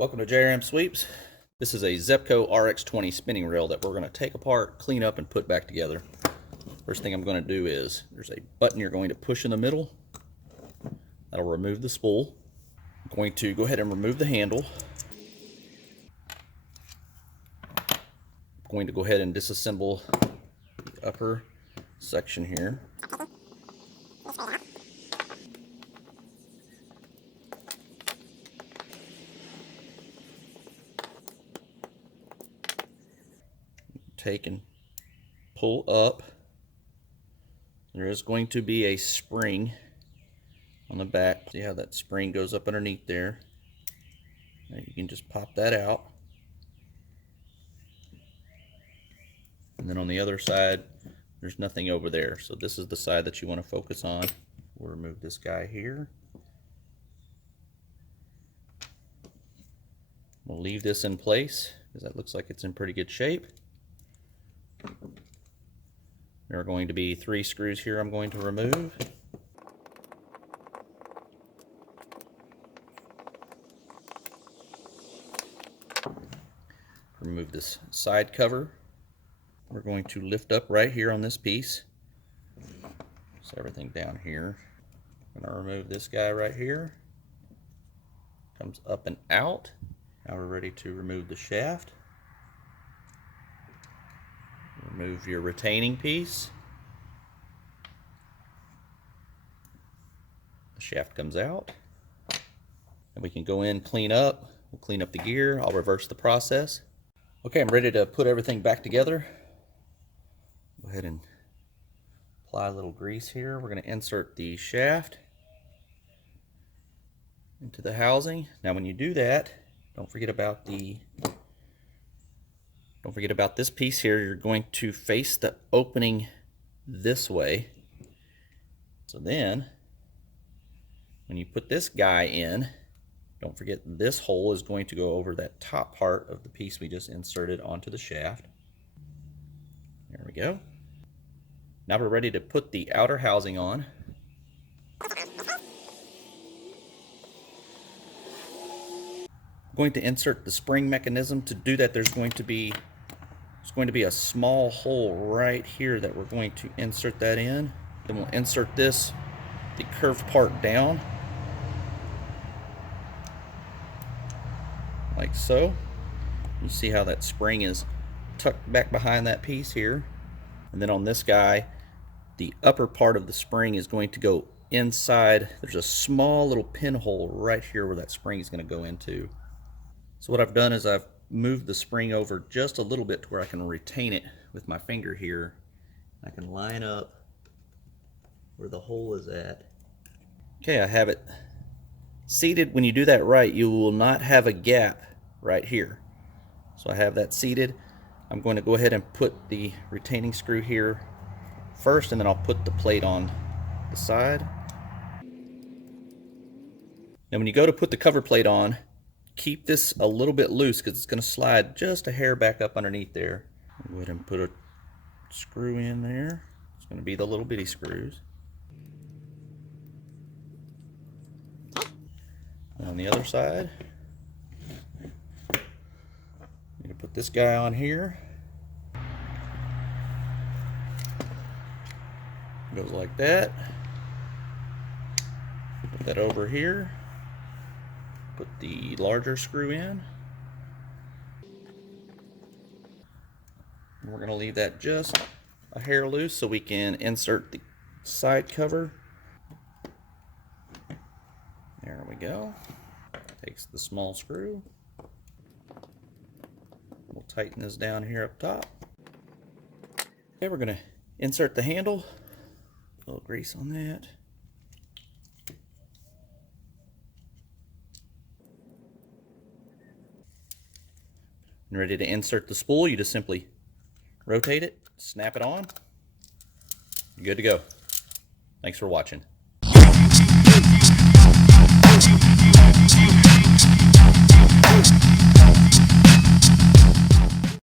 Welcome to JRMSweeps. This is a Zebco RX20 spinning reel that we're going to take apart, clean up, and put back together. First thing I'm going to do is, there's a button you're going to push in the middle. That'll remove the spool. I'm going to go ahead and remove the handle. I'm going to go ahead and disassemble the upper section here. Take and pull up. There is going to be a spring on the back. See how that spring goes up underneath there? Now you can just pop that out. And then on the other side, there's nothing over there. So this is the side that you want to focus on. We'll remove this guy here. We'll leave this in place because that looks like it's in pretty good shape. There are going to be 3 screws here I'm going to remove. Remove this side cover. We're going to lift up right here on this piece. So everything down here. I'm going to remove this guy right here. Comes up and out. Now we're ready to remove the shaft. Remove your retaining piece. The shaft comes out. And we can go in, clean up. We'll clean up the gear. I'll reverse the process. Okay, I'm ready to put everything back together. Go ahead and apply a little grease here. We're going to insert the shaft into the housing. Now when you do that, don't forget about this piece here. You're going to face the opening this way. So then, when you put this guy in, don't forget this hole is going to go over that top part of the piece we just inserted onto the shaft. There we go. Now we're ready to put the outer housing on. I'm going to insert the spring mechanism. To do that, there's going to be a small hole right here that we're going to insert that in. Then we'll insert the curved part down, like so. You see how that spring is tucked back behind that piece here. And then on this guy, the upper part of the spring is going to go inside. There's a small little pinhole right here where that spring is going to go into. So what I've done is I've moved the spring over just a little bit to where I can retain it with my finger here. I can line up where the hole is at. Okay, I have it seated. When you do that right, you will not have a gap right here. So I have that seated. I'm going to go ahead and put the retaining screw here first, and then I'll put the plate on the side. Now when you go to put the cover plate on, keep this a little bit loose because it's going to slide just a hair back up underneath there. I'll go ahead and put a screw in there. It's going to be the little bitty screws. And on the other side, I'm going to put this guy on here. Goes like that. Put that over here. Put the larger screw in. And we're going to leave that just a hair loose so we can insert the side cover. There we go. Takes the small screw. We'll tighten this down here up top. Okay, we're going to insert the handle. A little grease on that. And ready to insert the spool, you just simply rotate it, snap it on, you're good to go. Thanks for watching.